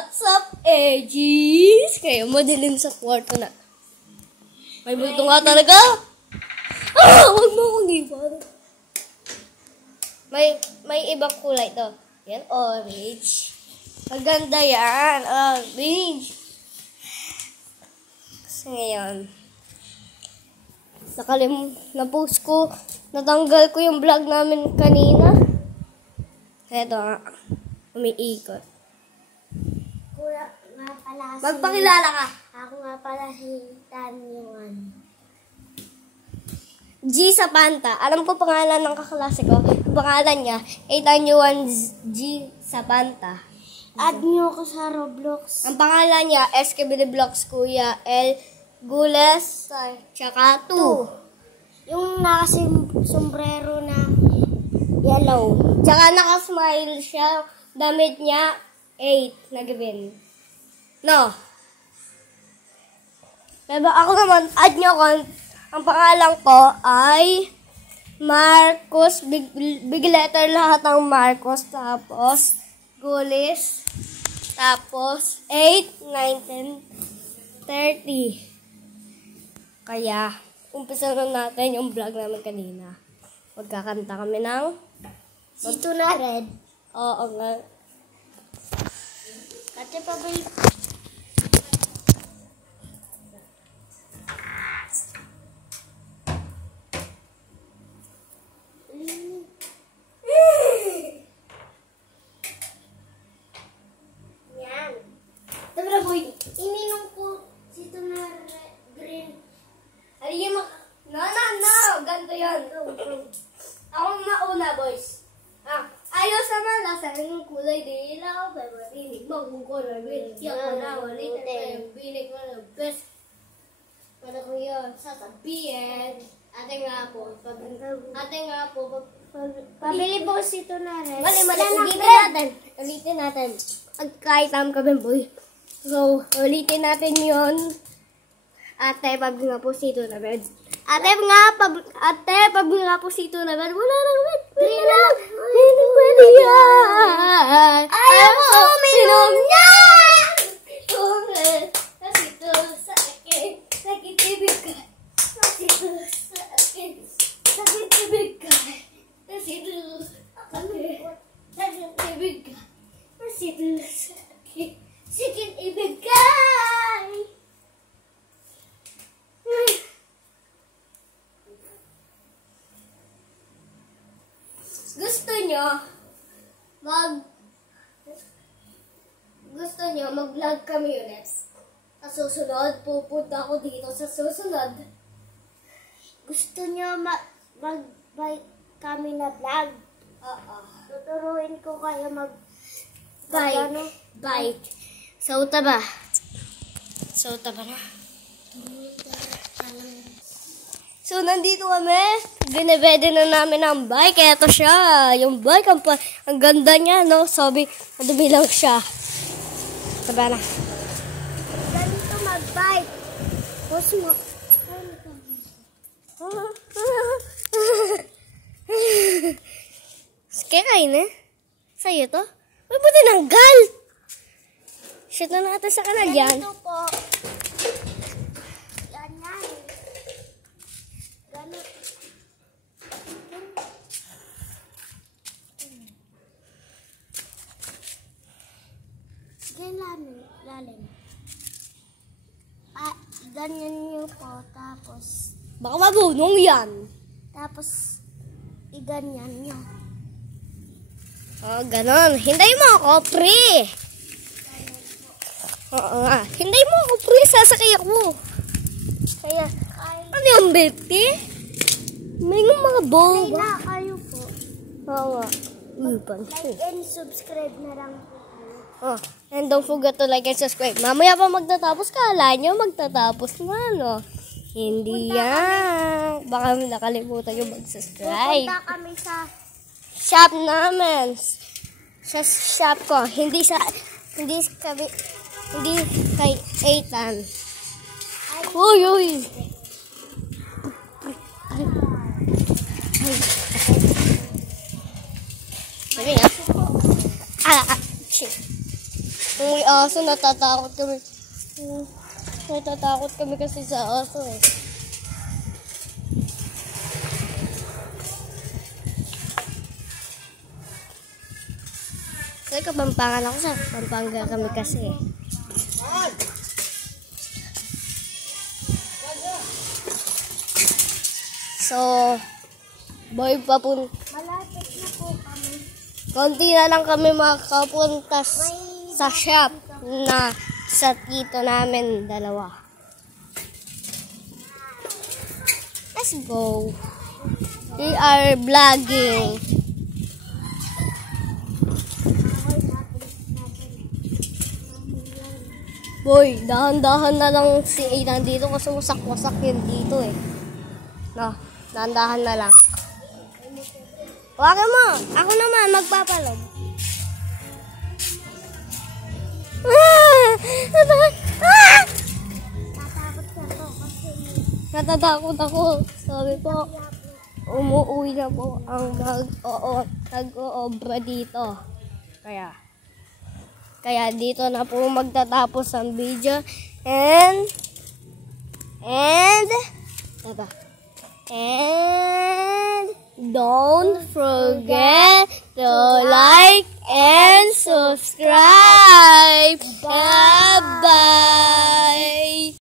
What's up, Edgies? Kaya madilim sa kwarto na. May multo nga talaga. Huwag mo akong iwan. May ibang kulay to. Yan, orange. Maganda yan. Orange. Kasi ngayon, na-post ko, natanggal ko yung vlog namin kanina. Eto nga, umiikot. Kura nga pala si... Magpakilala ka. Ako nga pala si Tanyuan. G Sapanta. Alam ko pangalan ng kaklase ko. Yung pangalan niya, Tanyuan G Sapanta. Add niyo ako sa Roblox. Ang pangalan niya, SKBD Vlogs Kuya L. Gules, tsaka 2. Yung nakasimbrero na yellow. Tsaka nakasmile siya. Damit niya, 8 na gawin. No. Diba, ako naman, add nyo ko. Ang pangalan ko ay Marcos. Big letter lahat ng Marcos. Tapos, Gulis. Tapos, 8, 9, 10, 30. Kaya, umpisa na natin yung vlog namin kanina. Magkakanta kami ng Sito na red. oo nga. Kate pa ba yung... Yan. Sabi na, boy. Ininom ko sito na green. Ay, yung no. Ganito yan. Ako mauna, boys. Ayos naman nasa yung kulay dilaw. Pero tinig mo kung kulay red. Yung na, walit na yung binig mo ng best. Ano ko yun? Sasabihin. Ate nga po. Pabili po sito na red. Mali. Ulitin natin. Kahit tam kami, boy. So, ulitin natin yun. Ate, pag nga po sito na red. Ate, pag nga po sito na red. Wala lang red. Hindi pwede yan. Ayaw ko uminom yan! Red. Kasi ito sa akin. Sakit ibig ka. Kasi ito sa akin. Sakit ibig ka. Kasi ito sa akin. Sakit ibig ka. Kasi ito sa akin. Sakit ibig ka. Gusto nyo mag-vlog kami ulit. Sa susunod, pupunta ako dito sa susunod. Gusto niyo mag-bike kami na vlog? Oo. Tuturuin ko kayo Bike. Sauta ba? Sauta ba na? So, nandito kami. Binibede na namin ang bike. Ito siya. Yung bike, ang ganda niya, no? Sabi, madumi lang siya. Taba na. Ganito mag-bike. Tapos Kaya kain eh. Sa'yo to? May buti nanggal. Shoot na natin sa kanal yan. Ganito po. Yan. Ganito. Lalim. Ganyan nyo po. Tapos, Baka mabunong yan. tapos, iganyan nyo. Oh, ganon. Hinday mo ako, pre. Oo nga. Hinday mo ako, pre. Sasakay ako. Kaya, ano yung bete? May mga bow. Kaya kayo po. Oo nga. Like and subscribe na lang po. Oh, and don't forget to like and subscribe. Mamaya pa magtatapos. Kala nyo magtatapos na, no? Hindi yan. Baka nakalimutan yung mag-subscribe. Pupunta kami sa Shop namin. Sa shop ko. Hindi kay Ethan. Uy. Sabi nga. Shit. Kung may aso, natatakot kami. Natatakot kami kasi sa aso eh. Kasi Kapampangan ako sa Pampanga kami kasi eh. So, boy papun. Malapit na po kami. Konti na lang kami makapunta sa shop na sa tito namin dalawa. Let's go. We are vlogging. Boy, dahan-dahan na lang si Aidan dito kasi wasak-wasak yun dito eh. No, dahan-dahan na lang. Huwag mo. Ako naman, magpapalog. Natatakot ako. Sabi ko, umuwi na po ang nag-oobra dito. Kaya dito na po magtatapos ang video. And don't forget to like and subscribe.